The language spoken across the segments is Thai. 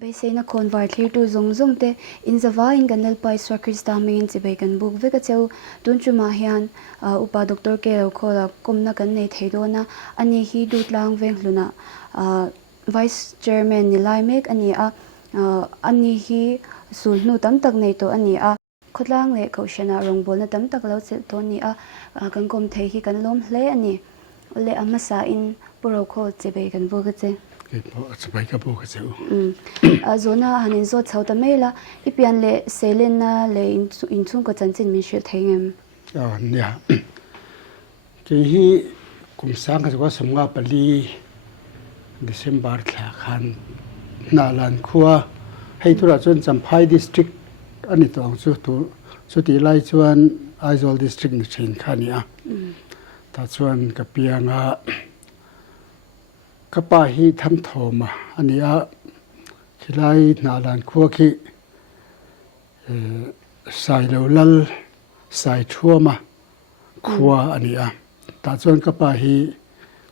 Beisena konvar clear tu zongzong te in zawa in ganal pai swakris daming in zibegan buk veka cheu tunchu mahian upa doctor ke khola komna kan nei theidona ani hi dutlang vengluna vice chairman nilai mek ani a ani hi sulnu tam tak nei to ani a khotlang le kaushana rongbol na tam tak lo chel to ni a kan kom thei hi kan lom hle ani le amasa in puro kho zibegan buk che Sebaik apa ke saya? Zona hanin zo chau ta mela ipian le selena le inchung ko chanchin min shil thengem. Ya. Jadi kumsang ka semua pali Desember khan nalan khua hei thura chon champhai district ani tong chu ti lai chuan Aizawl district ni thin khania. Ta chuan ka pianga kapa hi tham thoma ania khilai nalan khua khi sai lo lal sai thuama khua ania ta chuan kapa hi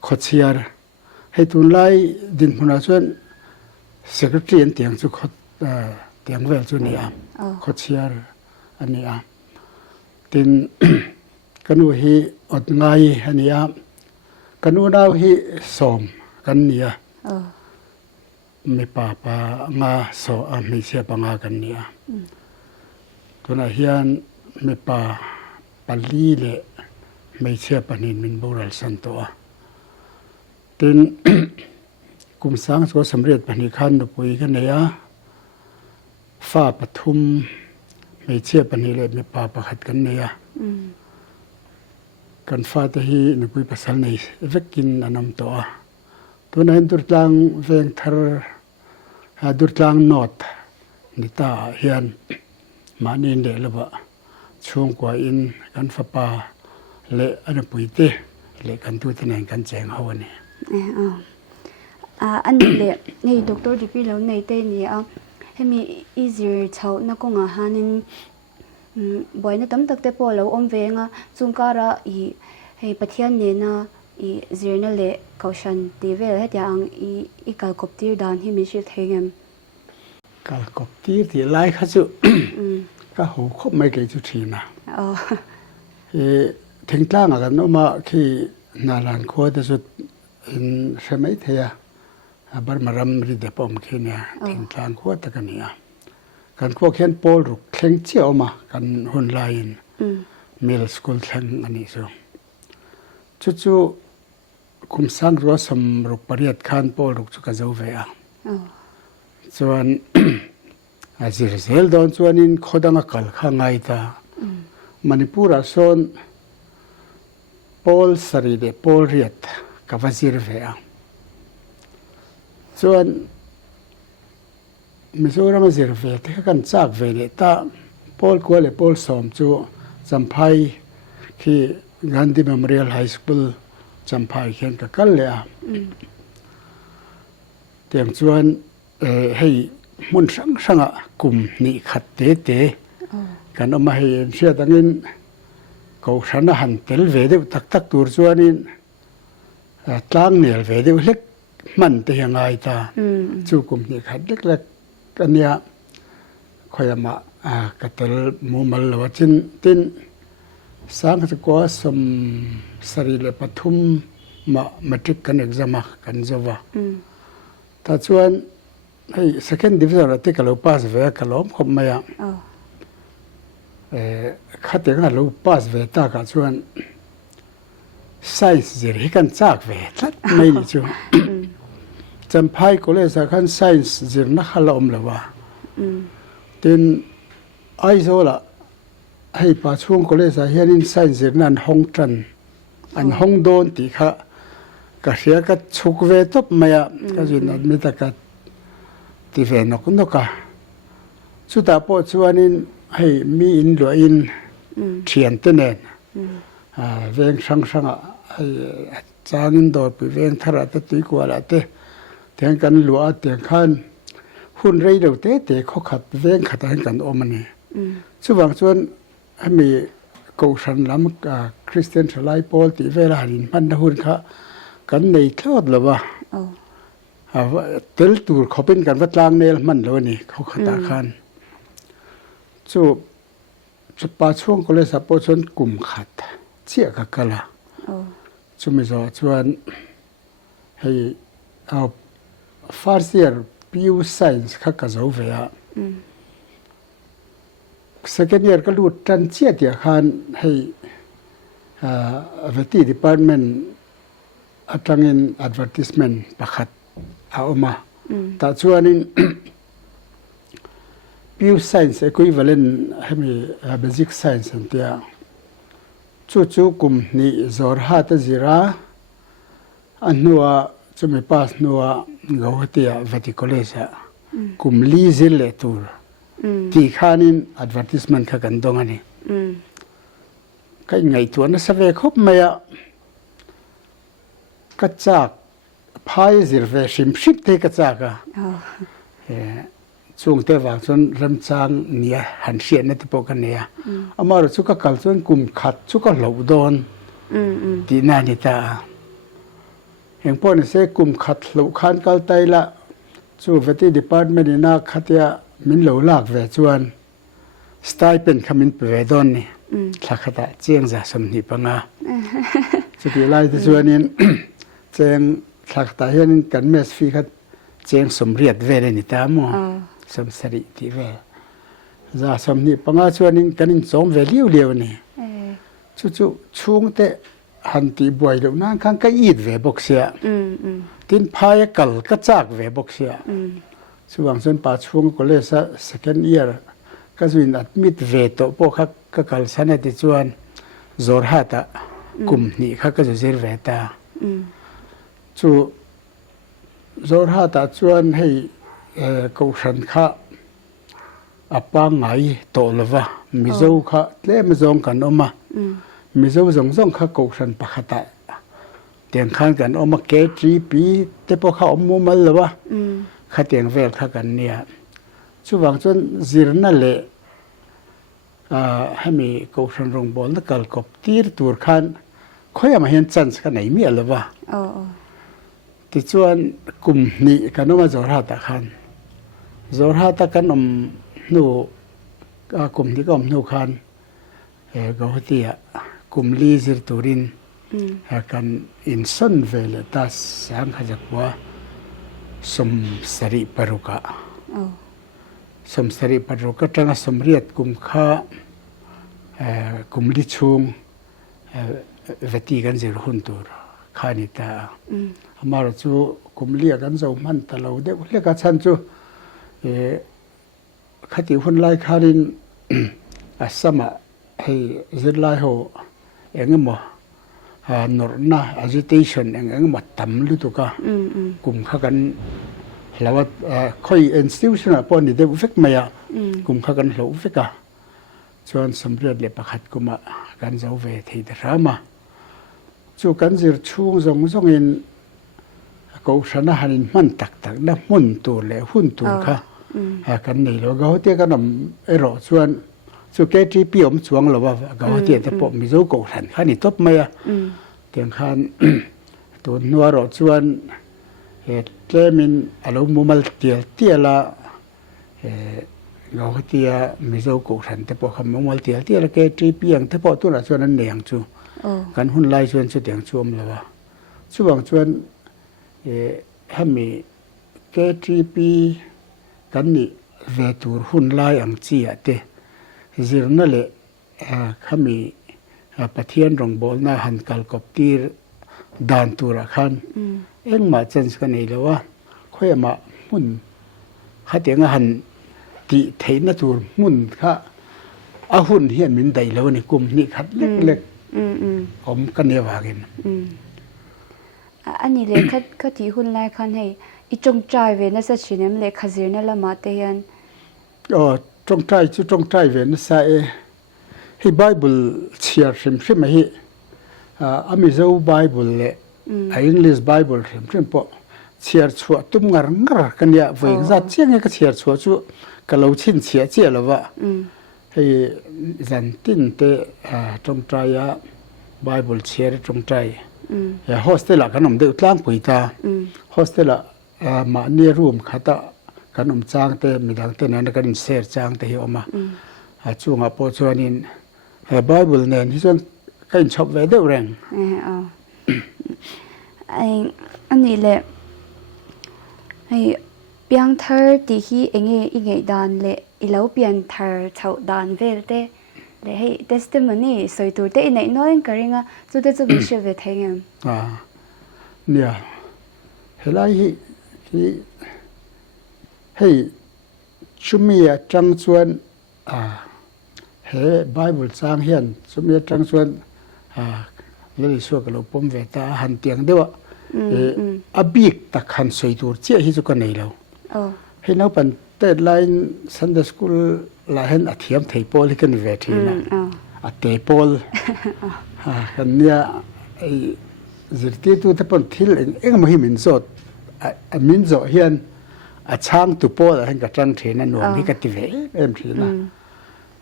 khochiar hei tun lai din huna chuan secretary an tiang chu khot tiang vel chu nia khochiar ania tin kanu hi ot ngai ania kanu dau hi som kan nia me papa nga so a me sia panga kan nia tuna hian me pa pali le me sia panin min boral santo a tin kum sang so samret pani khan no pui kan nia fa pathum me sia pani le me pa pakhat kan nia kan fa te hi no pui pasal nei vekin anam to a tuna hin durtlang veng thar durtlang not nita hian manin le laba chung kwa in kan fapa le ana puite le kan tu tenen kan cheng hawani an le nei doctor dp lo nei te ni a hemi easier chau na ko nga hanin boina tam tak te po lo om venga chungkara I hei pathian ne na I zirna le kaushan tivel hetia ang I kalkoptir dan hi mi shil thengem kalkoptir ti lai kha chu ka ho khop mai ke chu thina thengtlang aga no ma khi nalan kho da chu in semai theya bar maram ri de pom khina thengtlang kho ta kania kan kho khen pol ru thleng chiao ma kan hun lain middle school thleng ani chu chu kumsang ro sam ruk pariat khan pol ruk chu ka zo ve a chuan azir zel don chuan in khodanga kal kha ngai ta manipura son pol sari de pol riat ka wazir ve a chuan mizoram azir ve te kan chak ve le ta pol ko le pol som chu champhai khi Gandhi Memorial High School champhai khen ka kal le a tiang chuan hei mun sang sanga kum ni khat te kan oma hei sia tangin ko sana han tel ve de tak tak tur chuanin tlang nel ve de lek man te hangai ta chu kum ni khat lek lek kania khoyama ka tel mu mal lawachin tin sang ka ko som sari le pathum ma matric kan exam kan zawa ta chuan hei second division ate ka lo pass ve ka lom khom maya khate ka lo pass ve ta ka chuan science zir hi kan chak ve tlat mai ni chu champhai college khan science zir na khalom lawa tin aizola hei pa chung college hianin science zir nan hong tran an hong don ti kha ka ria ka chuk ve top maya ka jin admit ka ti ve nok noka chuta po chuanin hei mi in lo in thian te nen veng sang sanga changin dor pi veng thara te tui kwala te teng kan lua te khan hun rei do te kho khat veng khata kan omani chuwang chuan ami ko san lam ka Christian Salai Paul ti vela hanin man hun kha kan nei thlot lawa เตลตูรเขาเป็นกันวัดลางเนลมันแล้วนี่เขาขตาคันจูจะปาช่วงก็เลยสับปะชนกลุ่มขัดเชี่ยกะกะละจูไม่รอชวนให้เอาฟาร์เซียร์พิวไซน์ข้ากะเจ้าเวียsecond year ก็รู้ทันเชี่ยที่คันให้วิธี department อัตรังอิน advertisement ประคัดเอามาแต่ชวนนี้ pure science equivalent ให้มี basic science อันเดียวจู่ๆกลุ่มนี้จอร์ฮาตจิระอันนัวจะไม่passนัวเงาเตีย verticolese กลุ่มลีซิลเลตูร์ที่ขานิน advertisement ข้ากันตรงนี้ก็ไงตัวนั้นสเวคบไม่อะกระจากพายซิร์เวชิมชิปเทกระจากอ่ะช่วงเทวาส่วนรำจางเนี่ยหันเชียนนั่นที่บอกกันเนี่ยอามาเราสุกกัลส่วนกลุ่มขัดสุกเหลาโดนที่นั่นนี่ตาเห็นพวกนี้เสกลุ่มขัดเหลาขันกัลไตละจู่เวทีดีพาร์ตเมนต์นักขัดยามินเหลาลากเวชวนสไตล์เป็นขมินเปรดอนนี่ลักขะเจียงจะสมนิปังอ่ะสุดที่ไล่ที่ชวนนี้เจียงลักขะเห็นกันเมสฟีขัดเจียงสมเรียดเวรนี่ตามัวสมสริที่เวจะสมนิปังอ่ะชวนนี้กันสมเวเลี้ยวนี่จู่ช่วงเตะหันตีบวยเดี๋ยวนั้นข้างก็อีดเวบกเสียทินพายกัลก็จากเวบกเสียส่วนส่วนป่าช่วงก็เลยสัก second year ก็ส่วนอัดมิดเวโตพวกเขาก็กัลสันติจวนจอร์ฮาตากลุ่มนี้เขาก็จะเจอเวตาจู่จอร์ฮาตาจวนให้กูฉันข้าอัปปังไงโตลวะมิโซข้าเล่มิโซกันออกมามิโซส่งข้ากูฉันปะขตาเตียงข้างกันออกมาเกจีปีแต่พวกเขาอมมัลลวะข้าเตียงเวลข้ากันเนี่ยช่วงจนจีรนั่นแหละให้มีกูฉันลงบอลแล้วกัลกบตีร์ตัวขันค่อยมาเห็นจันทร์กันไหนมีอะไรวะที่ชวนกลุ่มนี้กันออกมาจอร์ฮาตาขันจอร์ฮาตากันอมนูกลุ่มที่ก็อมนูขันก็หัวที่กลุ่มลีซิร์ตูรินกันอินซันเวลตัสสังขจักว่าสมสริปรุกะสมสริปรุกะจังสมเรียดกลุ่มข้ากลุ่มลิชุงเวทีกันเจริญตัวข้านิตามาเราจูกลุ่มเลียกันจะมันตลอดเด็กเลียกันฉันจูคติคนไล่ข้ารินสมะให้จิตไล่หัวเองมั้งนรน่า agitation เองมั้งตั้มลุตุกะกลุ่มข้ากันแล้วว่าค่อย institution ปนนี่เด็กฟิกไม่อะกลุ่มข้ากันหลงฟิกะชวนสำเร็จเลยประคัดกุมกันจะเวทีดราม่าจูกันจิรช่วงส่งอินกูชนะหันมันตักนะมุ่นตัวเลยหุ่นตัวค่ะกันนี่เราเขาเตี้ยกันรอชวนสุเกจีปีอมสวงเราว่าเขาเตี้ยแต่ปมมิโซกูหันข้านี่ทบไม่อะเตียงขันตัวนัวรอชวนเล่มินอารมณ์มุมัลเตี้ยละเราเตี้ยมิโซกูหันแต่พอคำมุมัลเตี้ยละเกจีปีอย่างแต่พอตัวละชวนนั้นเนียงจูกันหุ่นไล่ชวนชุดอย่างชวมเราว่าช่วงชวนให้มีเกจีปีกันนี่เวทูร์หุ่นไล่อังเจียเตจิรนั่นแหละเขามีปะเทียนรองบอลน่าหันกัลกบตีร์ดานตัวละคันเอ็งมาจันสกันนี่แล้วว่าค่อยมามุ่นข้าเตียงหันตีเทนตัวมุ่นข้าอาหุ่นเฮียนมินได้แล้วนี่กลุ่มนี่ขัดเล็กผมกันเนี่ยว่ากันอันนี้เลยคัดที่หุ่นไล่คันให้อีจงใจเวนัสชินมเลยขจิรนั่นละมาเตียนจงใจจุจงใจเวนใส่ให้ไบเบิลเชียร์ชิมชิมให้อามิเจ้าไบเบิลเลยอังกฤษไบเบิลชิมชิมพอเชียร์ชัวตุ้มงารกันเนี่ยเวงจัดเชียงก็เชียร์ชัวจู่ก็เราชินเชียร์เจียแล้วว่าให้จันตินเตจงใจไบเบิลเชียร์จงใจโฮสเทลกันนำเดือดล้างปุ๋ยตาโฮสเทล ma ni room khata kanum chang te midang te nan kan share chang te hi oma a chunga po chuanin bible nen hi chon kain chop ve deuh reng ai ani le ai piang thar ti hi enge ingei dan le ilo pian thar chau dan vel te le hei testimony soitur te inai noin karinga chuta chu bi she ve thengem nia helai hi hei chumia chang chuan he bible chang hian chumia chang chuan le so ka lo pom ve ta han tiang dewa abik ta khan soitur che hi chu ka nei lo he no pan deadline Sunday school la hen athiam thei pol hi kan ve thina a te pol kan nia ai zirti tu te pon thil eng ma hi min zot a min zo hian a chang tu pol hen ka tang thina no hi ka ti ve em thina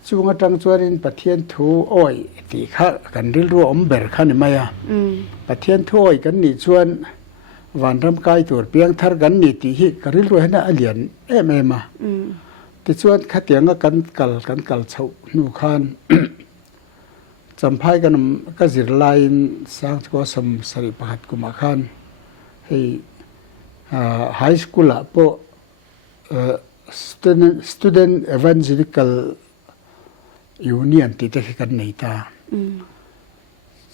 chunga tang chuarin pathian thu oi ti kha kan ril ru om ber khan maya pathian thu oi kan ni chuan van ram kai tur piang thar gan ni ti hi karil ru hena alian em ema ti chuan khatianga kan kal chho nu khan champhai kan ka zir lain sang ko sam sari pahat kuma khan hei high school a po student evangelical union ti te kan nei ta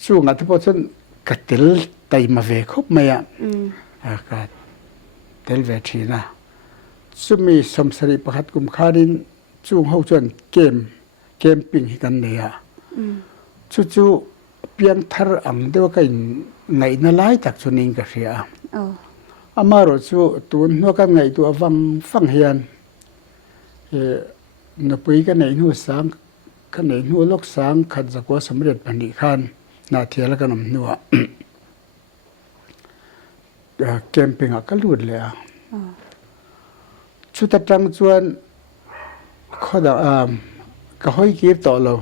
chunga te po chon katel tai ma ve khop maya ka tel ve thina chumi somsari pakhat kum kharin chung ho chon camping hi kan neya chu piang thar ang dewa kain ngai na lai tak chuning ka ria amaro chu tun no kan ngai tu awang fang hian na pui ka nei nu sang ka nei nu lok sang khat zakwa samret pani khan na thiala kanam nuwa camping a kalut le chuta tang chuan khoda ka hoi kir to lo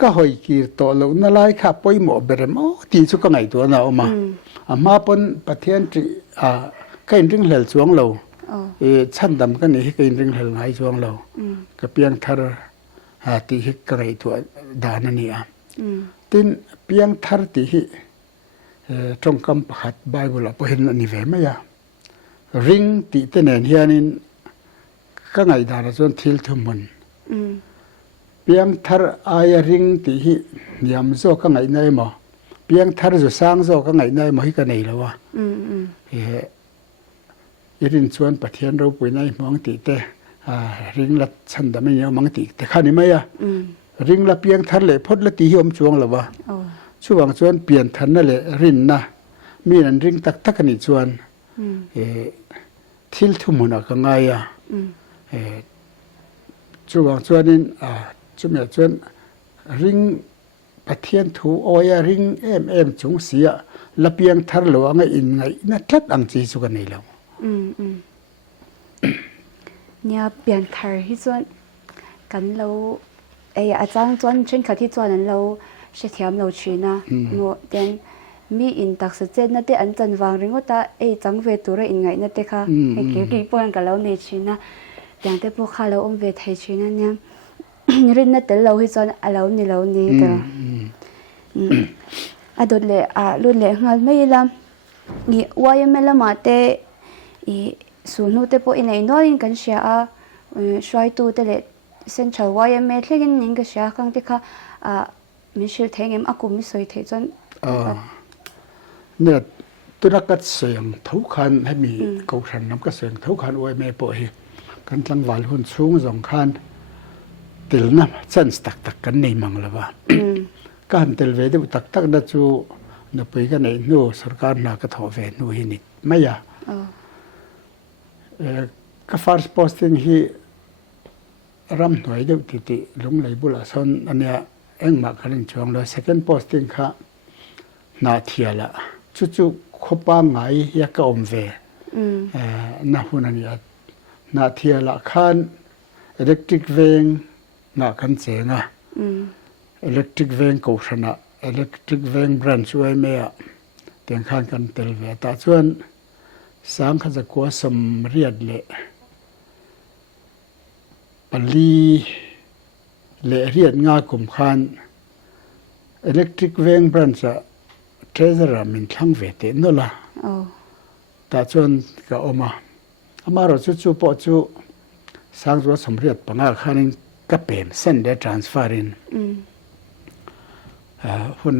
ka hoi kir to lo na lai kha poimo berem ti chu ka ngai to na oma ama pon pathian tri kain ring hlel chuang lo chan dam ka ni kain ring hlel ngai chuang lo ka piang thar ti hi ka ngai to dan ani tin piang thar ti hi trong kam pakhat bible a pohin ani ve maya ring ti te nen hianin ka ngai dara chon thil thumun piang thar aya ring ti hi niam zo ka ngai nai mo piang thar zo sang zo ka ngai nai mo hi ka nei lawa irin chuan pathian ro pui nai mong ti te ring la chan da me mong ti te khani maya ring la piang thar le phot la ti hi om chuang lawa chuwang chuan pian than na le rin na mi an ring tak tak ani chuan thil thumuna ka ngaya chuwang chuanin chumya chuan ring pathian thu oya ring em chung sia la piang thar lo anga in ngai na tlat ang chi chu ka nei lo nia pian thar hi chuan kan lo a chang chuan chen kha thi chuan an lo she thiam lo china ngo ten mi in tak sa chen na te an chan wang ringota chang ve tura in ngai na te kha he ki pon ka lo nei china yang te po kha lo om ve thai china nya rin na tel lo hi chuan a lo ni ta adot le lu le ngal mai lam ni YML ma te sunu te po inai no in kan sia shwai tu te le central YML thlegin ning ka sia kang te kha mishil thengem akum mi soi the chon ne turakat seng thau khan ha mi ko than nam ka seng thau khan oi me po hi kan tlang wal hun chung jong khan til na chance tak kan nei mang lawa kan tel ve de tak na chu na pei ka nei no sarkar na ka tho ve nu hi ni maya ka first posting hi ram noi de ti lung lei bula son ania engma kharin chuang lo second posting kha na thiala chu khopa ngai ya ka om ve na hunani na thiala khan electric veng na kan chenga electric veng ko thana electric veng branch wai me a teng khan kan tel ve ta chuan สางขจะกัวสมเรียดเละปลีเละเรียดงากุมคานอิเล็กทริกเวงบรันจะเทรเซอร์มินทั้งเวทีนั่นละแต่จนก็ออกมาเราจู่ๆปอจู่สางตัวสมเรียดปังอาคานินก็เป็นเส้นได้ทรานสฟารินหุ่น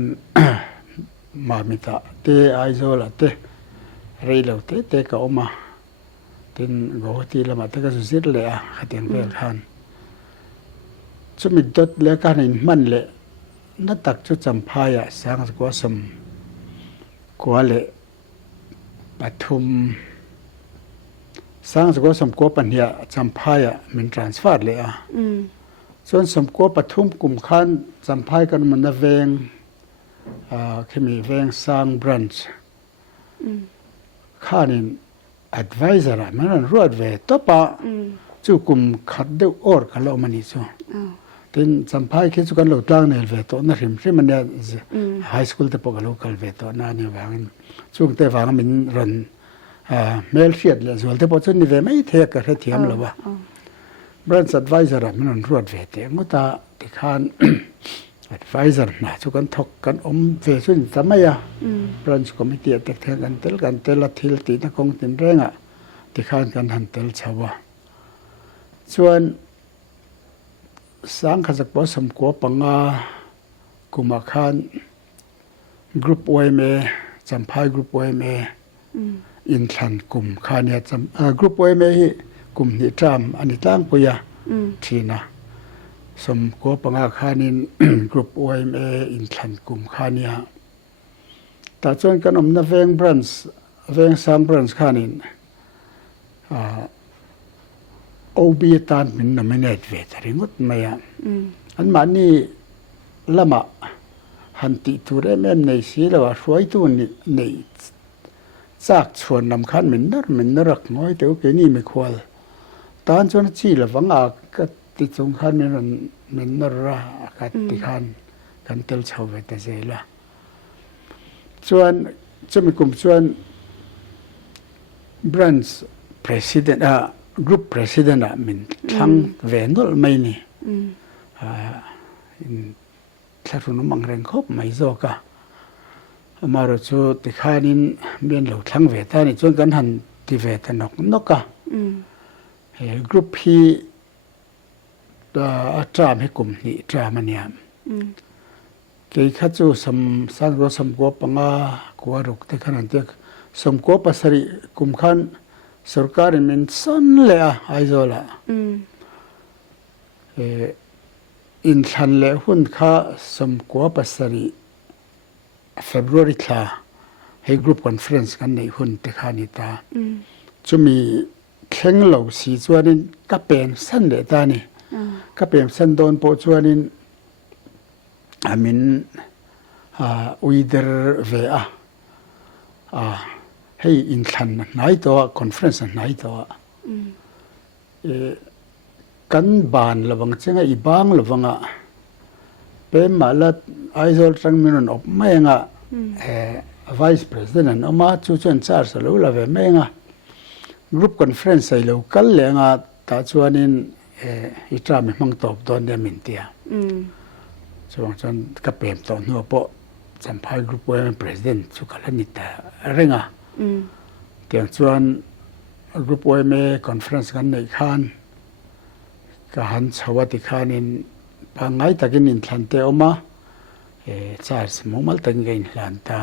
มามิตาเตไอโซลาเตเรลเตเตก็ออกมาตินโกตีละมาเตก็สุดเลยขัดยังเวลทันจุดมิดดเลกันอินมันเลยนัดตักจุดจำพายสางกัวสมกัวเลยปฐุมสางกัวสมกัวปัญญาจำพายมันทรานสฟาร์เลยส่วนสมกัวปฐุมกลุ่มขันจำพายกันมันเวงเคมีเวงสร้างบรันช์ข้านิน advisor มันรวดเวตปะจู่กุมขัดเดืออร์กันแล้วมันนี่จู่ถึงสัมภาษณ์คิดกันเราตั้งในเวทนั่นริมมันเนี่ยไฮสคูลเตปกันเราคัลเวทนั่นนี่ว่างั้นช่วงเตว่ามันรันเมลเชียดเลยส่วนเตปจุดนี้เวไม่เทกันเทียมหรอวะบรันช์ advisor มันรวดเวทมุตาติขานadvisor นะทุกคนทกกันเฟซุนทำไมbranch committee เทกันเตลกันเตลทิลตีนักคงตินเร่งที่ข้านกันหันเตลชาวส่วนสังขจักรสมกัวปังกุมาคานกรุ๊ปโอเอ็มเอจำพายกรุ๊ปโอเอ็มเออินทันกลุ่มคานเนี่ยจำกรุ๊ปโอเอ็มเอกลุ่มนี้จำอันนี้ตั้งปุยทีนะสมกัวปังคานิน กรุ๊ปโอเอ็มเออินทันกลุ่มคานี่แต่จนกันนับเวงบรันส์เวงสามบรันส์คานินโอบีตานมินนไม่เนตเวทริงุดไม่อันมานี่ละมาหันติตัวเรแม่ในสีแล้วว่าช่วยตัวนี่ในจากชวนนำขันมินนรักน้อยแต่โอเคนี่ไม่ควรตอนจนจีละวังอาก็ติดสงขันมินนระกัดติขันกันเตลชาวเวทเจละส่วนจะมีกลุ่มส่วนบรันส์ president group president min thang venol mai ni in tharun mangreng khop mai zo ka amaro chu tikhanin ben lo thang ve ta ni chon kan han ti ve ta nok ka group hi da atram he kum ni tramania ke kha chu sang ro sam go panga ko ruk te khanan te sam ko pasari kum khan सरकार में सन ले आइजोला इन सन ले हुन खा समको पसरी फेब्रुअरी था हे ग्रुप कॉन्फ्रेंसกันในหุนตะคานิตาจุมีเข่งเหล่าสีจวนนินกะเป็นสันเดตานี่กะเป็นสันโดนโปจวนนินอามินอุยเดอร์เวอะให้อินทันไหนตัวคอนเฟรนซ์ไหนตัวกันบานระวังเจ้าอีบางระวังเป็นมาละไอโซลทรังมินนอบไม่งะvice president อมาจูจนชาร์สลูละเวไม่งะกรุ๊ปคอนเฟรนซ์ใส่เรากันเลยงะตาจวนินอิตรามิมังตอบตอนเดียมินเตียจนก็เปลี่ยนตอนหัวโปสัมภาษณ์กรุ๊ปเป็น president สุขลันิตาเร่งะเตียงชวนกรุ๊ปโอเอ็มเอคอนเฟรนซ์กันในคานก็หันชาวติคานินพังไงตะกินอินทันเตอมาชาร์สมุมัลตังกินหลานตา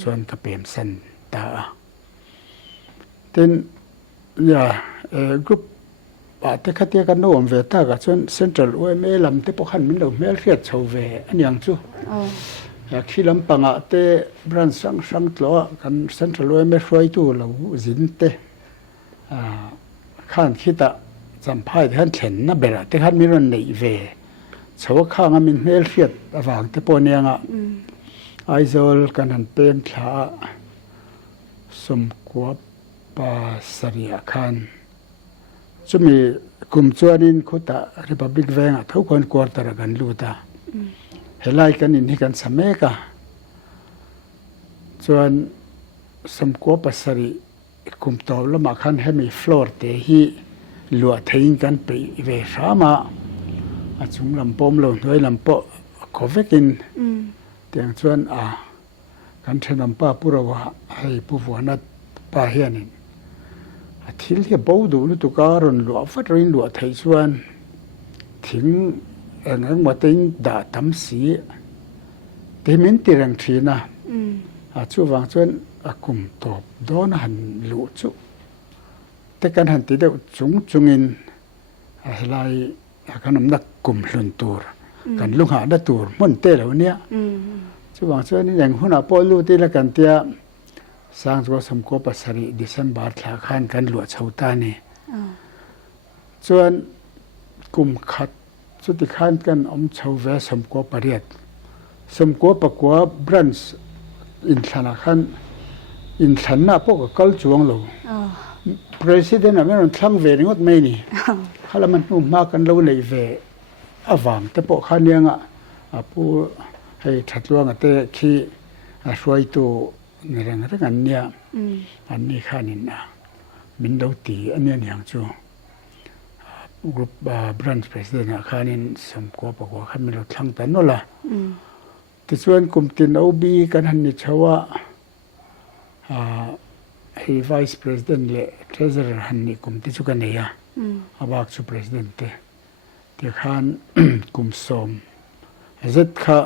ชวนกระเปียมเส้นตาทีนี้กรุ๊ปป่าเตคัตเตียกันโน้มเวต้ากับชวนเซ็นทรัลโอเอ็มเอลำเตปขันมินเราเมลเรียดชาวเวอันยังจูอยากขี้ลำปังเตบรันสังตัวกันเซ็นทรัลโอเอ็มเอช่วยตัวเราจินเตข้านคิดสัมภาษณ์ท่านเห็นนะเบระแต่ท่านมีรันในเวชาวข้างมินเมลเรียดวางเตปเนียงไอโซลกันหันเป็นขาสมควบปาสริยคานจะมีกลุ่มชวนินคุตาริพับลิกเวงทุกคนกอดตระกันลูตาเฮลัยกันอินที่กันสมัยกะส่วนสมควบปาสริ กุมตอบละมาคันให้มีฟลอร์เตฮีลัวทิ้งกันไปเวสามาจุงลำปมลงด้วยลำปอขอเวกินเตียงชวนกันเทนำป้าปุระวะให้ผู้ฝัวนัดป้าเฮียนินที่เรียบบูดูนุตุการุนลัวฟัดรินลัวไทยชวนถึงงั้นมาติงด่าทำสีที่มินติรังทีนะชูวังชวนกุมตอบโดนหันลุจุแต่การหันติเดียวจุงอินอะไรกันน้ำหนักกลุ่มลุนตูร์กันลุงหาได้ตูร์มันเตะเหล่านี้ชูวังชวนนี่อย่างหัวหน้าปอลูที่ละกันเตียสร้างตัวสมกบสริดิเซมบาร์ทลาคานกันหลวดชาวตานี่ส่วนกลุ่มขัดสุดที่ขานกันชาวเวสมกบปริยัดสมกบปะกัวบรันส์อินธนาคารอินธนาพวกกัลจวงโลPresident ไม่รู้ทั้งเวรงดไม่นี่ถ้าเรามันนุ่มมากกันเราเลยเวอวามแต่พวกเขาเนี่ยผู้ให้ถัดลวงแต่ขี้ช่วยตัวในเรื่องอันเนี้ยอันนี้ข้านี่นะมินดาวตีอันนี้อย่างจู่กลุ่มบรันส์ประธานข้านี่สมควรบอกว่าข้าไม่รู้ทั้งแต่นั่นละแต่ส่วนกลุ่มตินเอาบีกันหันนิชว่าให้ Vice President และ Treasurer หันนี่กลุ่มที่ชุกันเนี่ยอาบักชู President เที่ข้านกลุ่มสมเจ็ดข้า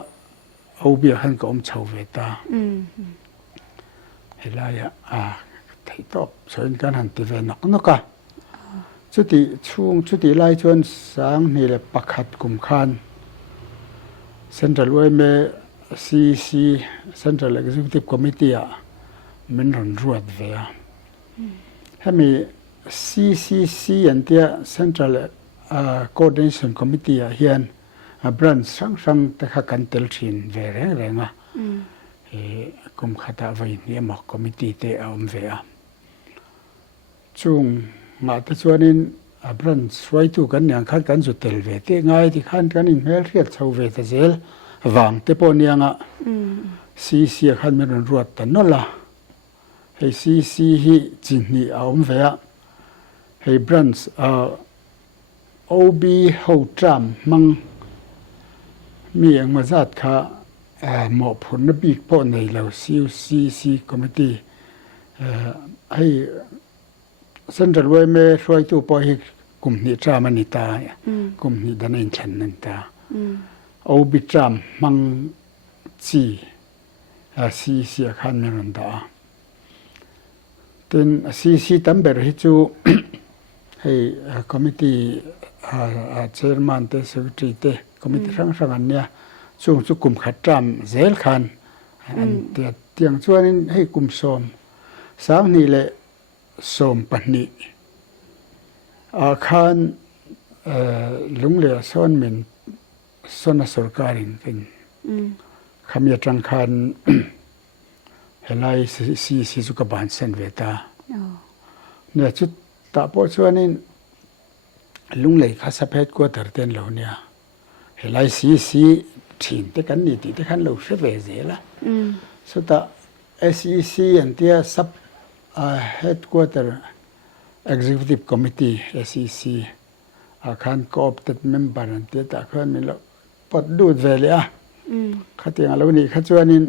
เอาบีหันก็ชาวเวตาเฮลายที่ตอบส่วนการหันที่เวนักจุดไล่ชวนสังนี่แหละปักขัดกลุ่มข้าน Central Weme CC Central Executive Committee มันรันรวดเวียให้มี CCC อันเดีย Central Coordination Committee เฮียนบรันสังแต่ข้ากันเตลชินเวรแรงกุมขัดเอาไว้เนี่ยมักคอมมิตี้เตะเอาเวียจุงมาแต่ส่วนนี้บรันสวยตุกันอย่างขัดกันสุดเตลเวเตะง่ายที่ขัดกันอินเมลเรียดชาวเวตเซลวางเตปอนยังCC ขัดมันรันรวดแต่นั่นละให้ CC ฮีจินนี่เอาเวียให้บรันOB เขาจำมังมีอย่างมาจัดค่ะหมอผลนบีกพ่อในเรา CCC Committee ให้ Central Weme ช่วยตัวปอยกลุ่มนี้จามันนิตากลุ่มนี้ดันอินชันนันตาเอาบิจามมังจีCC ขันนันตาเป็น CC ตั้มเบอร์ฮิจูให้ Committee Chairman เต Secretary เต Committee ทั้งอันเนี่ยช่วงสุกุมขัดจำเซลคันอันเตียงช่วงนี้ให้กุมสมสามนี่แหละสมปนิอาคารลุงเหลือส่วนเป็นส่วนสุรการินเป็นคำยาจังคันเฮลัยซีสุกบานเซนเวตาเนี่ยจุดตาโพช่วงนี้ลุงเลยข้าสะเพดกว่าตัดเต้นเหล่านี้เฮลัยซีทีนแต่กันนี่ที่แต่กันเราเชื่อเวเซละสุดท้าย SEC อันที่ซับheadquarter executive committee SEC อาคาร co-opted member อันที่แต่คนมีเราปดดูดเวเลยข้าที่เรานี่ข้าจวนนี่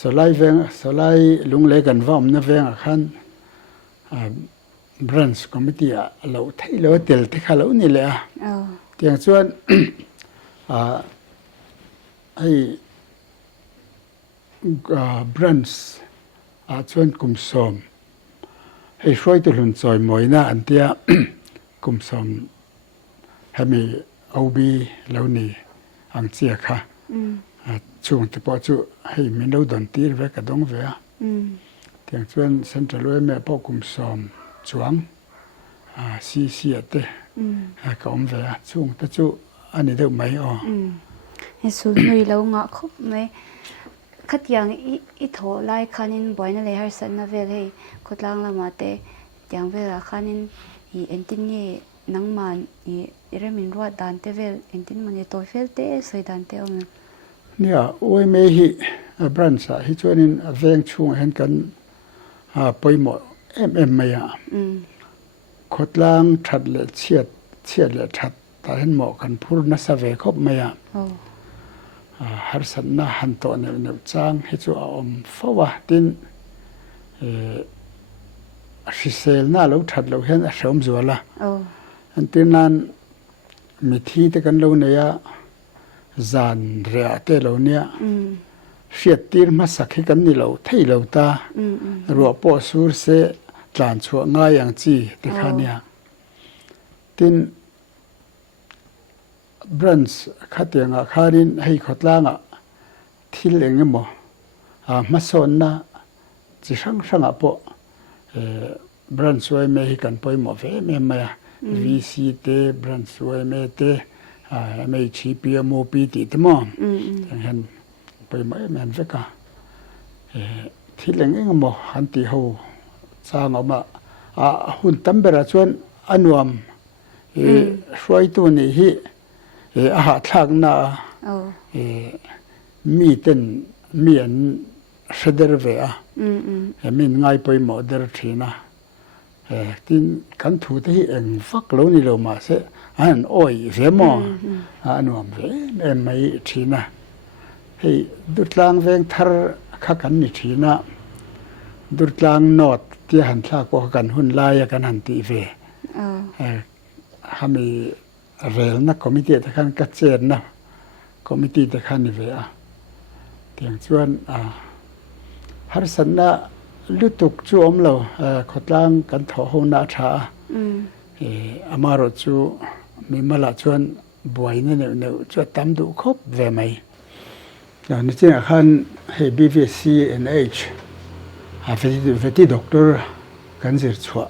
สลายเวงสลายลุงเล็กกันว่ามันเวงอาคาร branch committee เราไทยเราเตลที่ข้าเรานี่เลยที่จวนให้ branch ชวนกลุ่มสมให้ช่วยตุลุนซอยมอยนะอันเดียกลุ่มสมให้มีเอาบีแล้วนี่อังเสียค่ะช่วงที่พอจุให้มีเราดนตรีเวกดงเวียที่ชวนเซ็นทรัลเวแม่พอกลุ่มสมจวงซีเสียเตก็อมเวียช่วงตะจุอันนี้เดิมไม่อ๋อให้สูนนุยเรางะครบไหมขัดยังอีโถไล่คันินบ่อยนั่นเลยฮะสันนาเวลให้ขุดล้างละมาเตยังเวลาคันินอีเอ็นตินเย่นังมันอีเรื่องมินรัวดันเตเวลเอ็นตินมันโตเฟลเตสวยดันเตอมันเนี่ยโอ้ยไม่ฮิบรันส์ฮิจวนินเวงช่วงเห็นกันไปหมด MMA อ่ะขดล้างทัดและเชียดและทัดตาเห็นหมอกันพูดนัสเวคบไม่อ่ะหารสันนะหันโตเนวจางให้จูอมฟ้าวะตินสิเซลน่าเราทัดเราเห็นสมจัวละอันที่นั้นมีที่ที่กันเราเนี่ยจานเรียเตเราเนี่ยเสียตีร์มาสักให้กันนี่เราที่เราตารัวปอสูรเสจานชัวง่ายอย่างจีที่ข้าเนี่ยตินบรันส์ขัดยังอาคารินให้ขดล่างอ่ะที่เลี้ยงมั้งมาสอนนะจะช่างอ่ะปอบรันส์ไว้ไม่ให้กันไปหมดเว้ไม่มาVC เตบรันส์ไว้ไม่เตไม่ชีพีโมปีติดมั้งอย่างนั้นไปไม่เหมือนสักอ่ะที่เลี้ยงมั้งหันตีหูสร้างออกมาหุ่นตั้มเบราชวนอันวมช่วยตัวนี้ฮีอาหารทางน่ะมีเต็นมีอันเสด็จเวะมีง่ายไปหมดเดรทีนะที่กันถูที่เองฟักโลนี่เรามาเสอันอ้อยเวมออันวมเวไม่ทีนะให้ดุจลางเวงทาร์ข้ากันนี่ทีนะดุจลางนอดที่หันทากว่ากันหุ่นลายกันหันตีเวฮามีเรลนะคอมมิตี้ตะคันกัดเจนนะคอมมิตี้ตะคันนี่เวะเตียงชวนหารสันนะลุตุกจูอมเราขดล่างกันถอหนาชาอามารจูมีมาละชวนบวยนั่นเนี่ยจวดตามดูครบเวไหมอย่างนี้ที่อาคารให้ BVCNH เวทีด็อกเตอร์กันเสียชัว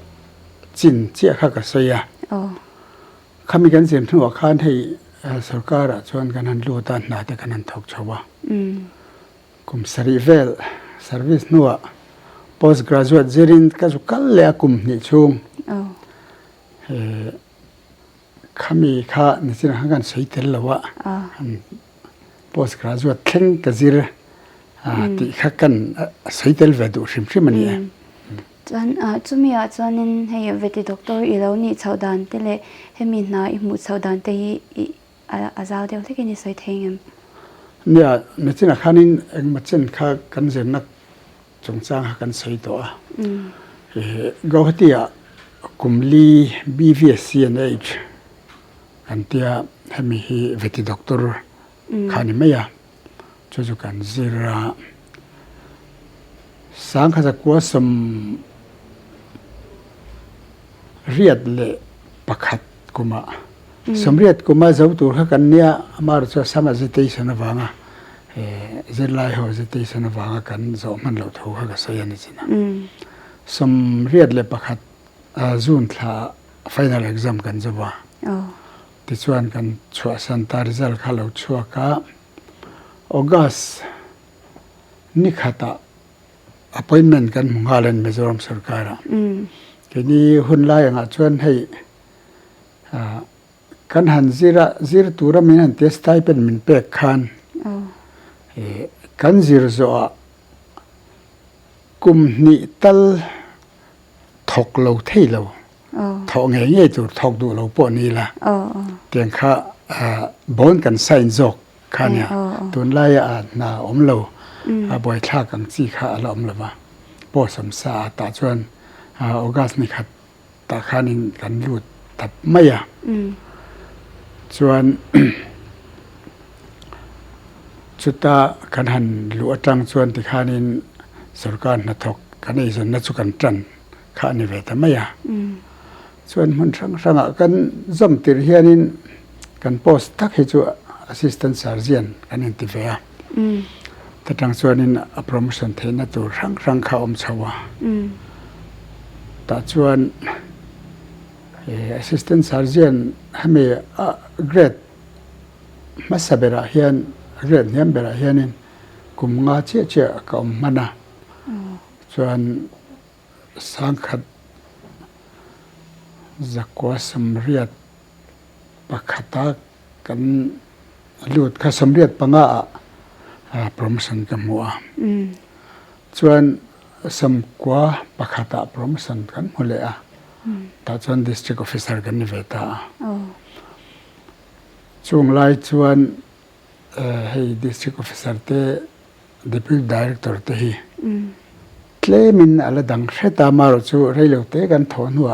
จินเจ้าข้าก็เสียข้ามีกันเสียงถึงอาคารให้สรการชวนกันหันลูตันนาแต่กันหันทกชาวกุมสรีเวลเซอร์วิสนัว post graduate เจริญก็จะกัลเลียกุมนิชงข้ามีข้านี่สินะกันใช้เทลละวะ post graduate เข่งก็จิรที่ข้ากันใช้เทลเวดูชิมมันเนี่ยจวนจุมีจวนนินให้เวทีด็อกเตอร์อีแล้วนี่ชาวดันเตเลให้มีนาอิมุชาวดันเตยอาจารย์เดียวที่กินใส่เทงเนี่ยนี่สินะข้านินเองมาเช่นข้ากันเจนนักจงสร้างกันใส่ตัวก็ที่กุมลี BVCNH อันที่ให้มีเวทีด็อกเตอร์ข้านี่ไม่ยากจุกันจิระสร้างข้าจะกลัวสมเรียดเลยประคัดกุมาสมเรียดกุมาจะเอาตัวข้ากันเนี่ยมาร์จะสามารถจะตีสนวางเจริญไล่หัวจะตีสนวางกันจะมันเราถูกข้าก็ใส่ยันนี่นะสมเรียดเลยประคัดจูนท่า final exam กันจะว่าที่ชวนกันชัวสันตาริซัลข้าเราชัวก้าออกัสนี่ข้าตาappointment กันมุงหาเล่นมิโซรัมสุรการะทีนี้หุ่นไล่งาชวนให้กันหันซิรตัวเรามีนันเทสไตเป็นมินเปกขันกันซิรโซกุมนิตัลทอกเราเที่ยวทอกเงี้ยตัวทอกดูเราปนนี่ละเตียงข้าบอนกันไซน์จอกข้าเนี่ยตัวไล่น่าอมเราบ่อยท่ากังซีข้าอารมณ์ละว่าปอสมสาตาชวนออกัสนี่ขัดตาข้านินกันรูดตับไม่อ่ะชวนชุดตากันหันหลวจังชวนที่ข้านินสรการนัทกกันนี่ส่วนนัทสุกันจันข้านี่เวทไม่อ่ะชวนมันช่างกันจำติรเฮียนินกันโพสทักให้ชัว assistant sergeant กันนี่ที่เวียแต่ทางส่วนนี้โปรโมชั่นเทนตัวรังข้าวอมชาวแต่ส่วน assistant sergeant ให้มีเกรดมาสเบราเฮียนเกรดเนี่ยเบราเฮียนินกุมงาเชี่ยก็มันนะส่วนสังขัดจักว่าสำเร็จปะขัดกันลุดข้าสำเร็จปังอาโปรโมชั่นกันมัวส่วน สมกว่าปะคาตาโปรโมชั่นกันหมดเลยตาจวน district officer กันนี่เวตาช่วงไล่ชวนให้ district officer เต deputy director เตhi เคลมินอะไรดังเสตามารจูเรื่องเตกันทอนหัว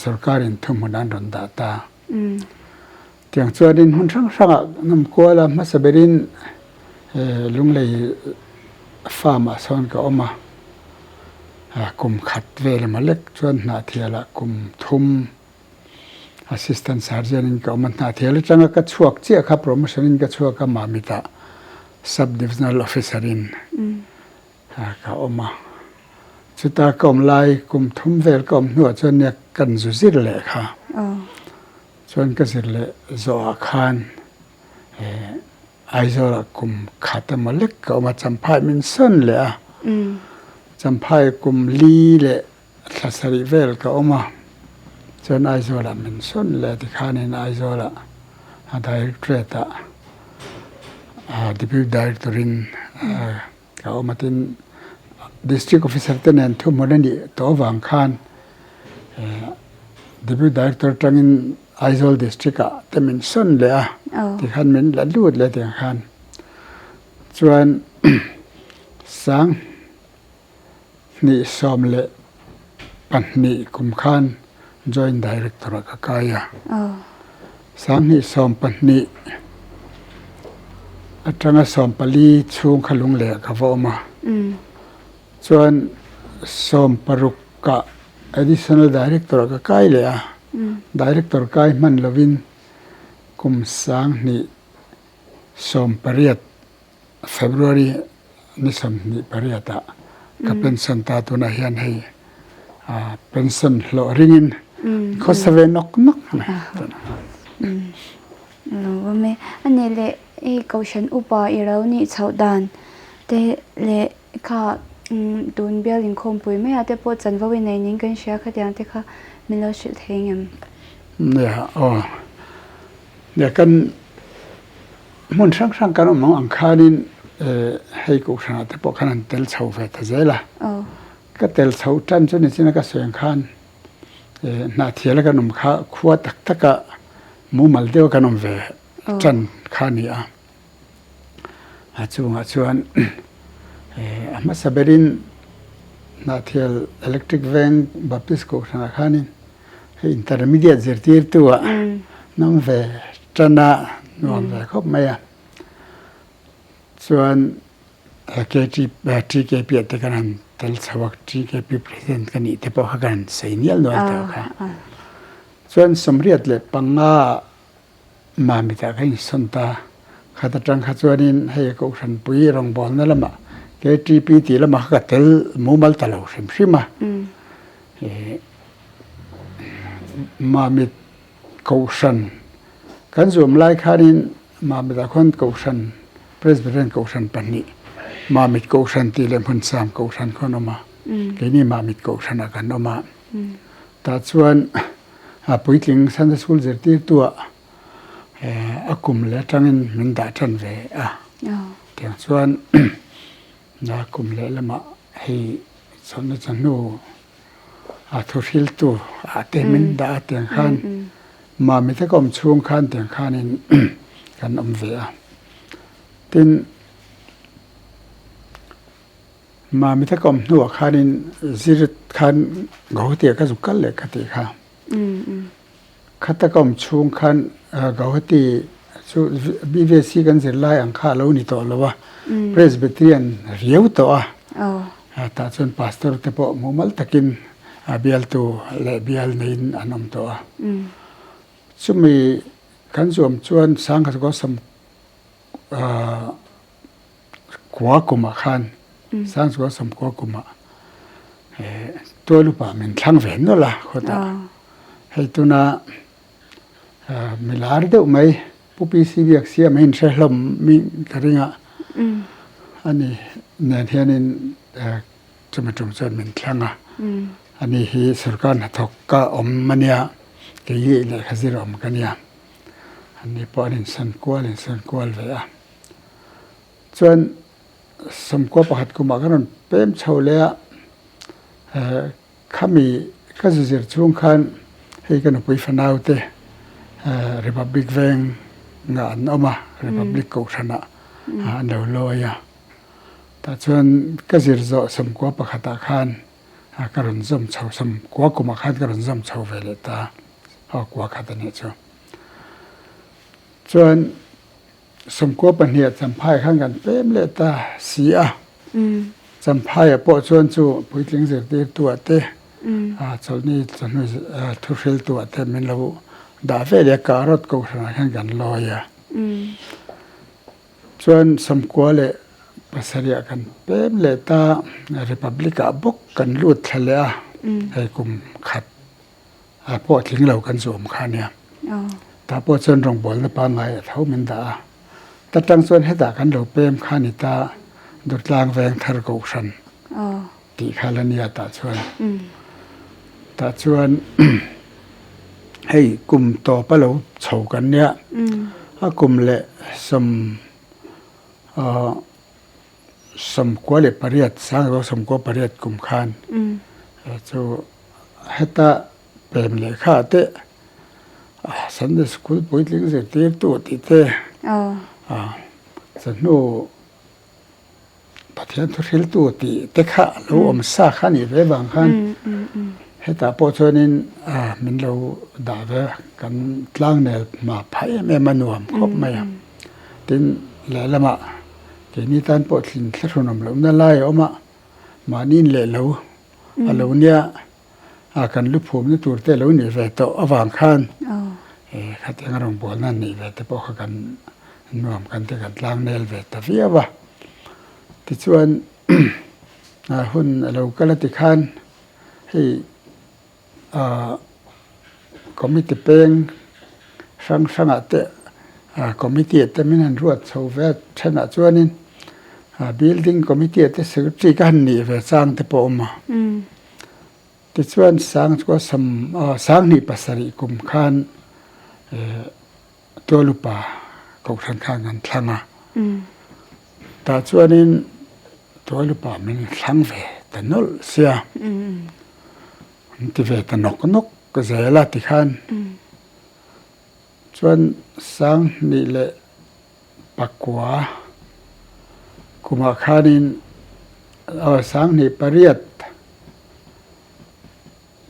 สรการินทุ่มนันรอนดาตาเตียงชวนดินหุ่นช่างน้ำกัวละมาสเบรินลุงเลยฟาร์มาสอนก็ออกมากุมขัดเวลมาเล็กชวนนาเทียละกุมทุ่ม assistant sergeant ก็ออกมานาเทียละจังก็ช่วงเจ้าครับ promotion ก็ช่วงก็มามิตา sub divisional officer ก็ออกมาสุดท้ายก็มไล่กุมทุ่มเวลก็มหัวจนเนี่ยกันจุสิเลยค่ะจนก็สิเลยโซอาคารไอโซละกุมขัดมาเล็กก็มาจำพายมินสันเลยจำพายกุมลีเลยทัศริเวลก็ออกมาจนไอโซละมินสันเลยที่ข้านี่ไอโซละdirector deputy director ก็ออกมาที่district officer เตนันทุ่มมันนี่ตัววางคานdeputy director จังอินไอโซล district อ่ะแต่มันส่วนเลยที่ขันมันละลูดเลยที่ขันส่วนสังนี่สอมเลยปันนี่คุมขัน joint director ก็กายสังนี่สอมปันนี่อัตราสอมปลีช่วงขลุงเลยก็ว่ามาส่วนสอมปรุกกะ additional director ก็ใกล้เลยdirector ใกล้มันลวินกุมสังนี่สอมปริยัต February นี่สอมนี่ปริยัตก็เป็นสันตาตุนาเฮียนให้เป็นสันโลริงินเขาสเวนอกนะว่าไม่อันนี้เลยเขาฉันอุปาอีเรานี่ชาวดานแต่เลยค่ะดูนเบียลิงคมปุยไม่อาจจะปวดจันว่าวันไหนนิ่งกันเชียค่ะเดี๋ยวที่ค่ะมิลชิลเทียมเนี่ยกันมุนช่างกันมองอังคารินให้กูชนะแต่พอขนาดเตลเสาเวทเจล่ะก็เตลเสาจันจนนี่สินะก็เสียงขันนาทีแล้วก็นุ่มข้าขวดตักก็มูมัลเดียวกันนุ่มเวจันขานี่จวนมาสเบรินนาทีอิเล็กทริกแวงบัพติสกูชนะขานี่ให้อินเตอร์มีเดียเจอร์ตีร์ตัวน้องเวจันน่ะน้องเวครบไหมส่วนKTP แต่กันเตลสวัก KTP president กันนี่แต่พอกันใส่เนียลนวลเท่าค่ะส่วนสมเรียดเลยปังง่ามามิตากันสนตาขัดจังขัดส่วนนี้ให้กูฉันปุยรองบอลนั่นละมา KTP ที่ละมาขัดเตลมูมัลตะลาวชิมชิมามามิตกูฉันกันส่วนไล่ขานินมามิตาคนกูฉันPresident กูฉันปันนี่มามิดกูฉันที่เล่มพันสามกูฉันคนออกมาแค่นี้มามิดกูฉันกันออกมาแต่ส่วนปุ๋ยถึงสันติสุขเจริญตัวกุมเละจังมินดาจันเวแต่ส่วนกุมเละละมาให้สนจันโนทุฟิลตัวเตมินดาเตียงขันมามิตรกรมช่วงขันเตียงขันนี่กันอมเวตินมามิตรกรมนัวขานินจิรขันกาวตีก็สุกัลเลยคติค่ะขัตกรมช่วงขันกาวตีชูบีเวซีกันสิไลอังคาเลวนี่ตัวละวะเพรสบิเทียนเรียวตัวตาจนพาสตอร์เตปโมมัลตะกินเบียลตัวและเบียลนินอันนมตัวซึ่งมีขันส่วนชวนสังกัดก็สมกัวกุมาขันสังกัดสมกัวกุมาตัวลูกป่ามันทั้งเวนนั่นล่ะคนตาให้ตัวน่ะมิลาร์เดียวไหมผู้พิสิทธิ์เสียไม่เห็นเสลมมีกระดิ่งอันนี้เนี่ยที่นี่จะมาจุ่มจนมันทั้งอันนี้ที่สุรการทกกะอมมันเนี่ยก็ยี่เลยข้าศึกอมกันเนี่ยอันนี้พอเห็นสันกัวเลยเว้ยส่วน สมกว่าประหัดกุมากันเป็นชาวเลยขามีก็จะเจอช่วงคันให้กันไปฟันเอาเตRepublic เวงงานออกมา Republic กูชนะอันเดียวลอยแต่ส่วนก็จะเจอสมกว่าประหัดคันการุนจำชาวสมกว่ากุมาคันการุนจำชาวเวลตากว่าขัดเนี่ยจ้ะส่วนสมกว่าปัญหาจำพายข้างกันเป็นเลตาเสียจำพายปอส่วนจู่ผู้หญิงเสียตัวเตเจ้านี่เจ้านี่ทุเรศตัวเตมันเราดาเฟเดียการถกูชนะข้างกันลอยส่วนสมกว่าเลยภาษาเรียกันเป็นเลตาRepublic บุกกันลุดทะเลให้กุมขัดพอทิ้งเรากันสวมค่าเนี่ยถ้าพอส่วนตรงบอลแล้วปาไงเท่ามันดาแต่ตั้งส่วนให้ด่ากันเราเพิ่มค่านิตาดุดลางแวงทาร์กชันตีคาลเนียตาชวนให้กลุ่มต่อไปเราเฉากันเนี่ยกลุ่มเละสมกว่าเละปริยัติสร้างเราสมกว่าปริยัติกลุ่มคานจะให้ตาเป็นเลยค่าเตะสันเดสกุลปุยลิงเสตีตัวติเตสนุประเทศทุเรศตัวติเตะข้าเราอมซาขันอีเรื่องบางขันให้ตาพอชนินมันเราด่ากันล้างเนลมาไพ่แม่มานวมครบไหมตินแล้วละมาทีนี้ท่านปอดสินทรุนมเรานั่นไล่ออกมานินเละเราเราเนี่ยกันลุภูมิในตัวเตะเราหนีไปต่อวางขันขัดยังรองบอลนั่นนี่ไปแต่พอกันนวมกันแต่กันล้างเนลไปแต่เฟียวะที่ส่วนหุ่นเราก็ละติขันให้คอมมิตี้เป็นสังอาเตคอมมิตี้แต่ไม่นันรวดโซเวตชนะส่วนนี้building committee แต่สึกจีกันนี่ไปสร้างแต่ปอมาที่ส่วนสร้างก็สร้างนี่ภาษาริกุมขันตัวลูกป่าของทางข้างกันทางแต่ส่วนนี้ตัวลูกป่ามันทางเวแต่นอลเสียที่เวแต่นกก็จะละที่ขันส่วนสร้างนี่แหละปักกัวกุมาคานินสร้างนี่ปริยัติ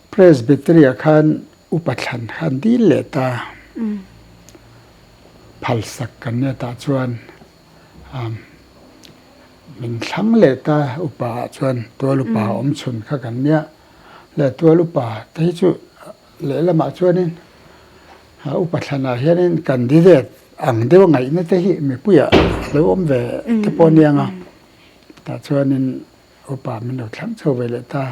เพรสบิตรีขันอุปถัมภ์ขันดีเลตาพัลสักกันเนี่ยตาชวนมันทั้งเลตาอุปาชวนตัวลูกป่าอมชุนข้ากันเนี่ยและตัวลูกป่าที่จุเลละมาชวนนี่อุปถัมภ์เฮียนี่กันดีเด็ดอังเดียวไงนี่แต่ที่มีผู้ใหญ่แล้วอมเวที่ปนยังตาชวนนี่อุปามันเราทั้งโชว์เวเลตา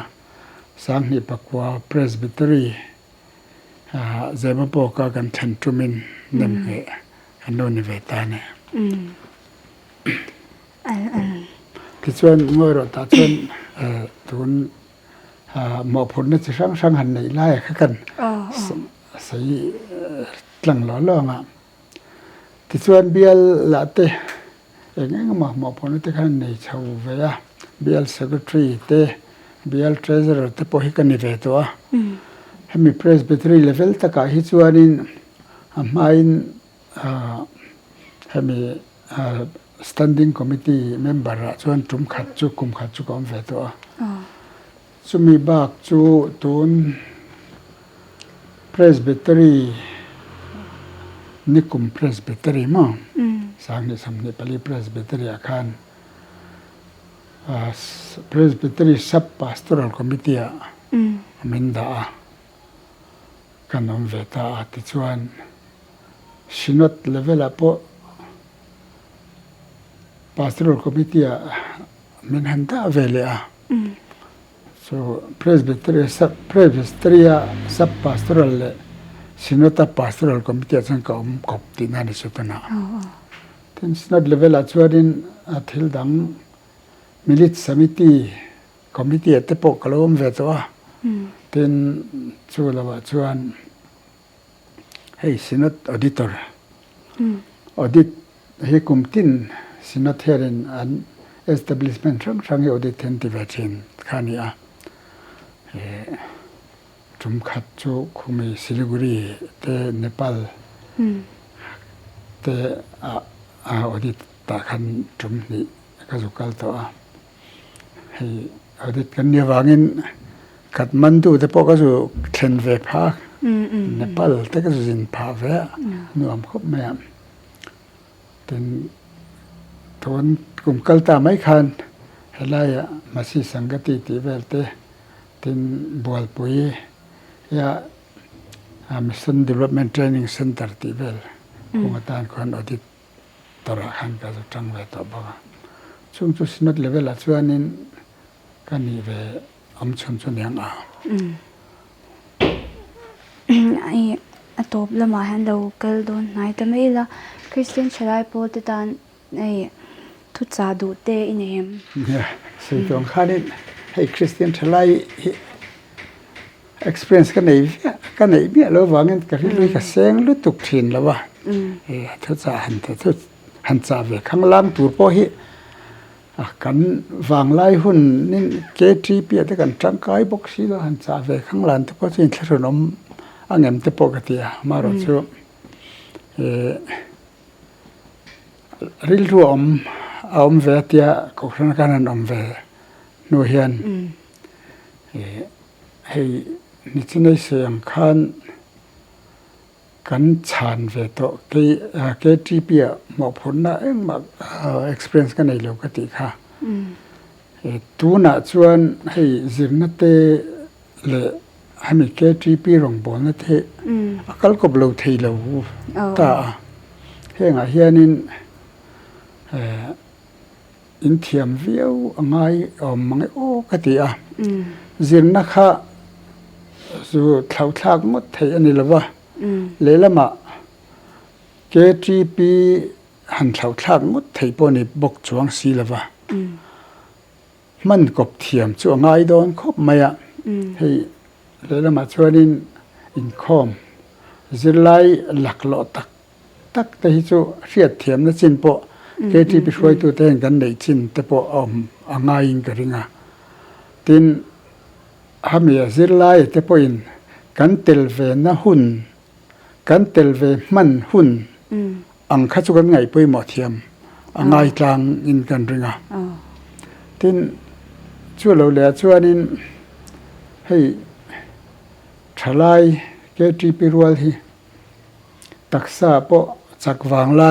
สร้างนี่ปักว่าเพรสบิตรีเจมาโปกกันทันทุมินนั่นเองอันโน้นเวตาเนี่ยที่ส่วนเมื่อเราตัดส่วนทุนหมอผลนี่จะสร้างหันในไล่กันใส่หลังหล่อล่องที่ส่วนเบียลละเตอย่างงี้ก็หมอผลนี่จะกันในชาวเวียเบียลเซกเรตรีเตเบียลเทรเซอร์เตพอให้กันในเวตัวให้มีเพรสบิตรีเลเวลตะการที่ส่วนนี้ไม่ให้มีstanding committee member ชวนจุ่มขัดจุกุมขัดจุกอมเวตัวจะมีบากจูตูน presbytery นิคุม presbytery มั้งสร้างในสำนักปลี presbytery อาคารpresbytery sub pastoral committee มินดากันอมเวตาติชวนชินอตเลเวลพอpastoral committee min handa vele so presbytery sub pastoral sinota pastoral committee san ka kopti na ni sutana ten sinot level achwarin athil dang milit samiti committee te po kalom ve to ten chulawa chuan hey sinot auditor audit he kumtin sinot herin an establishment ช่างๆ audit tentivachin คานี้จุมขัดจูคุมีซิลิกุรีเตเนปาลเตaudit ตาคันจุมนี้ก็สุกัลตัวให้audit กันเนี่ยวางินกัดมันดูแต่พอก็สุเทนเวพาเนปาลแต่ก็สุจินพาเวนัวมครบแม่เป็นทวนกลุ่มกัลตาไม่คันเฮลายมาสิสังกติติเวลเตตินบัวปุยยาMission Development Training Center ติเวลคงตานคนอดิตตระหันก็จะจังเวตบ่ช่วงจุดนัดเลเวลชวนนินกันนี่เวอำชนยังไอ้ตบละมาหันเราเกิลโดนไหนแต่ไม่ละคริสเตียนชลายโปรติตานไอ้ทุจาดูเตอินเฮมเนี่ยสิ่งตรงข้านี่ให้คริสเตียนชลายexperience กันไหนเนี่ยเราว่างั้นก็รู้กับเสียงรู้ตุกถิ่นแล้วว่าทุจาหันจาเวข้างล่างตัวพอฮิกันวางไล่หุ่นนี่เกจีเปียแต่กันจังกายบกซีแล้วหันจาเวข้างล่างแต่พอสิ่งที่เราอันนั้นแต่ปกติมารจูริลรวมเอาเวทีก็ครั้งนั้นเอาเวโนเฮียนให้นิจนัยเสียงคันกันชานเวโตเกจีเปียหมอกผลนะมาexperience กันในโลกติค่ะตัวน่ะชวนให้จิรนเตเลให้มีเกจีปีรองบนนะเทอากาศก็เบลอทีแล้วตาเฮงอาเฮียนินอินเทียมวิวง่ายมังโอกติจิรนะคะสู่เท่าทากหมดเทอันนี้ละวะเลยละมาเกจีปีหันเท่าทากหมดเทปนี่บกจวงสีละวะมันกบเทียมจ่วง่ายโดนครบไหมให้เลยละมาชวนอินคอมจะไล่หลักหลอตักแต่ที่จู่เสียเทียมนั่นจินปะเกจีปีช่วยตัวเองกันได้จินแต่ปะง่ายอินกระดิ่งตินฮามีสิไลแต่พออินกันเตลเวนะหุ่นกันเตลเวมันหุ่นอังคัจุกันไงไปหมอเทียมอังไงกลางอินกันริงตินชั่วเราเหลือชั่วนินให้ทลายเกจีปิรวลที่ตักษาปอจักวางไล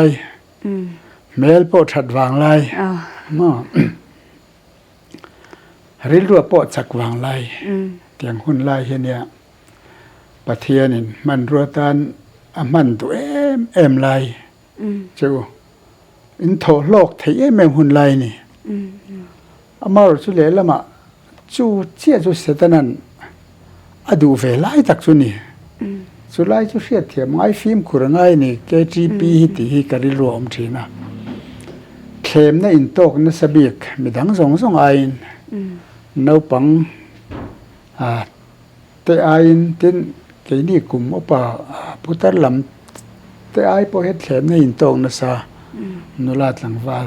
เมลปอชัดวางไลมาริลรัวปอจักวางไลเตียงหุ่นไลเฮียเนี่ยปะเทียนินมันรัวตานมันตัวเอ็มไลเจ้าอินโทโลกเทียแมหุ่นไลนี่มารสุเลละมาจูเจียจูเสตนันอดูเวไลตักจุนี่สุไลจูเสียเทียมไอฟิล์มคุรง่ายนี่เกจีปีติฮิกริลรัวทีนะเคมในอินโตกนสบิกมีดังสองไอนาวปังเตไอน์ตินเกนี่กุมอปาพุทธลำเตไอพอเฮ็ดแขมในอินโตงนะซานุลาดหลังวาล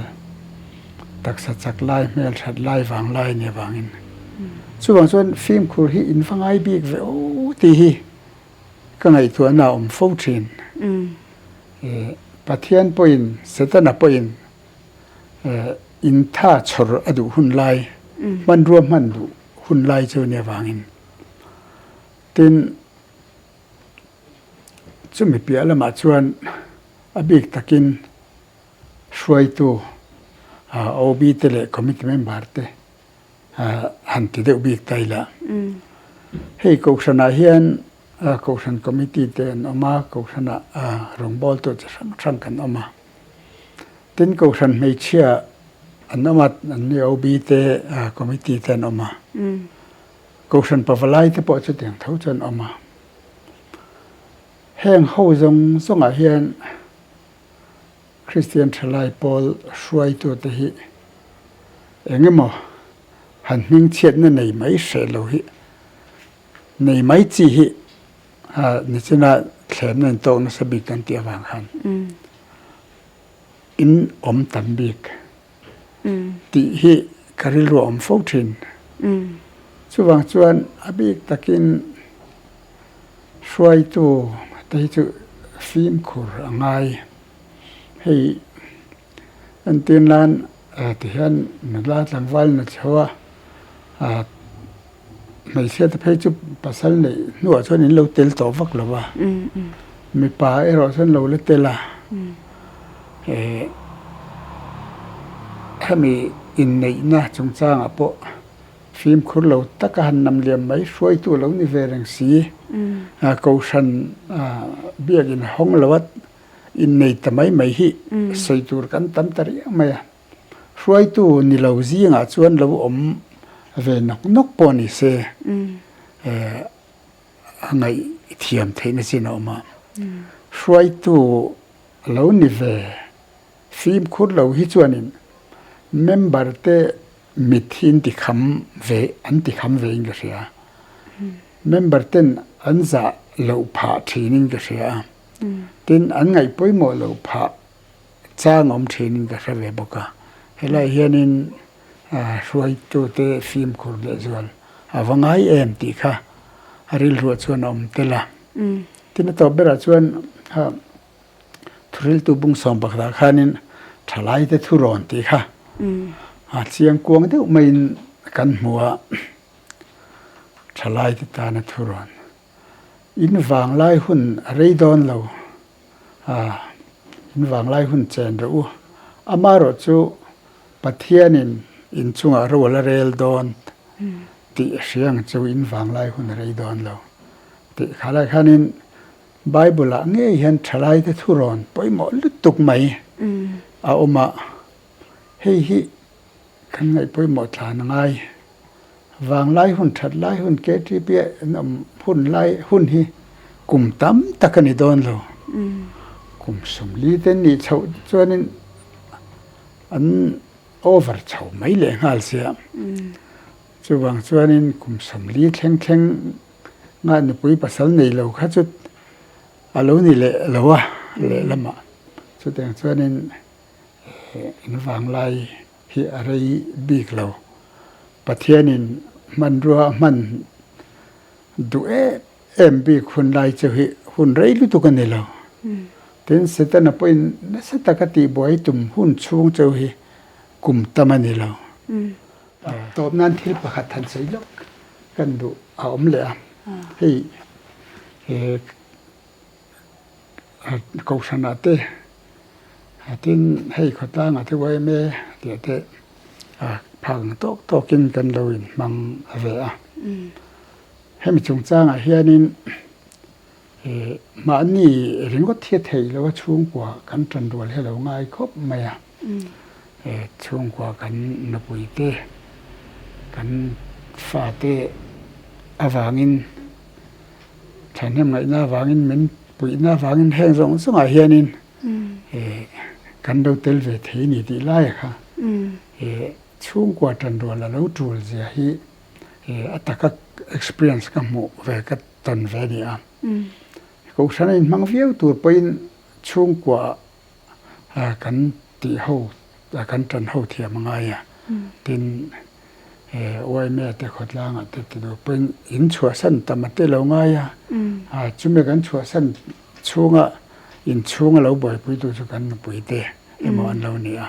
ตักสัจจักไลเมลชัดไลวางไลเนี่ยวางอินส่วนฟิล์มคูฮีอินฟังไอบีกเวโอตีฮีก็ไงตัวน่าฟูชินปะเทียนปอินเสตนาปอินอินท่าชรอดูหุ่นไลมันรวมมันดูหุ่นไลเจ้าเนี่ยวางอินตินจุมีเปียละมาชวนอบิกตะกินช่วยตัวเอาบีเตเลคอมมิตเมนต์บาร์เตหันติเดอบิกไตละให้กุศลเฮียนกุศลคอมมิตี้เตนออกมากุศลรองบอลตัวจะสั่งกันออกมาตินกุศลไม่เชื่ออันนั้นมาอันนี้เอาบีเตคอมมิตี้เตนออกมากุศลปวไลที่ปอจุดอย่างเท่าจนออกมาแห้งเข้าทรงอาเฮียนคริสเตียนชลายปอลช่วยตัวเตหิเองมั้งหันนิ่งเชียดนั่นในไม่เสลหิในไม่จีหินี่จะน่าแขนนั่นโตนัสบิกันเตียวางหันอินอมตันบิก ti hi karil ro om fotrin chuwang chuan abik takin shwai tu tai chu film khur angai hei antin lan ti han nala tlangwal na chawa mai se ta phei chu pasal nei nuwa chuan in lo tel to vak lawa mi pa ero chuan lo le tela hemi in nei na chungchang apo film khur lo taka han nam liam mai shwai tu lo ni ve reng si ko shan biak in hong lawat in nei tamai mai hi seitur kan tam tari maya shwai tu ni lo zinga chuan lo om ve nok poni se ngai thiam theina sin oma shwai tu lo ni ve film khur lo hi chuanin member te mithin ti kham ve anti kham ve in ria member ten anza lo pha thinin ga ria tin an ngai poimo lo pha changom thinin ga ve boka helai hianin ruai tu te film khur le zual awangai em ti kha aril ru chuan om tela tin to bera chuan thuril tu bung som bakda khanin thalai te thuron ti kha chiang kuang deuh main kan hmua thalai te ta na thuron in wang lai hun rei don lo in wang lai hun chen ro amaro chu pathianin in chunga ro la rel don ti hriang chu in wang lai hun rei don lo ti khala khanin bible a nge hian thalai te thuron poimo lutuk mai a oma hei hi kan ngai poimo thlan ngai wang lai hun that lai hun ke ti pe nam hun lai hun hi kum tam takani don lo kum som li ten ni chau chuanin an over chau mai le ngal sia chuwang chuanin kum som li thleng nga ni pui pasal nei lo kha chu alo ni le lowa le lama chu teng chuanin in wang lai hi arai bik lo pathianin man ruwa man du em bi khun lai chu hi hun rei lu tu kan ni lo ten setana poin na setakati boi tum hun chung chu hi kum tamani lo top nan thil pakhat than sei lok kan du a om le hei ko sanate tin hei khota nga te wai me te phang tok kin kan loin mang ave hemi chung chang a hianin ma ni ringot thia thei lo chung kwa kan tran rol helo ngai khop maya chung kwa kan na pui te kan fa te awangin thanem ngai na wangin men pui na wangin heng rong sunga hianin kan do tel ve thei ni ti lai kha chung kwa tran rol la lo tul zia hi ataka experience ka mo ve ka tan ve ni a ko sanin mang viau tur poin chung kwa kan ti ho kan tran ho thia manga ya tin oi me te khotlang a te do poin in chua san tamate lo nga ya chume kan chua san chunga in chunga lo boi pui tu chu kan pui te emo an lo ni a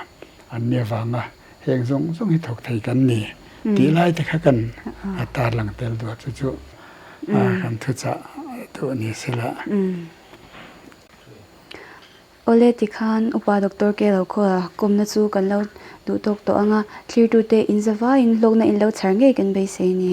an ne wanga heng zong hi thok thei kan ni ti lai te kha kan atar lang tel do chu kan thu cha to ni sila ole tikhan upa doctor ke lo kho komna chu kan lo du tok to anga clear to te in zawa in logna in lo charnge kan be se ni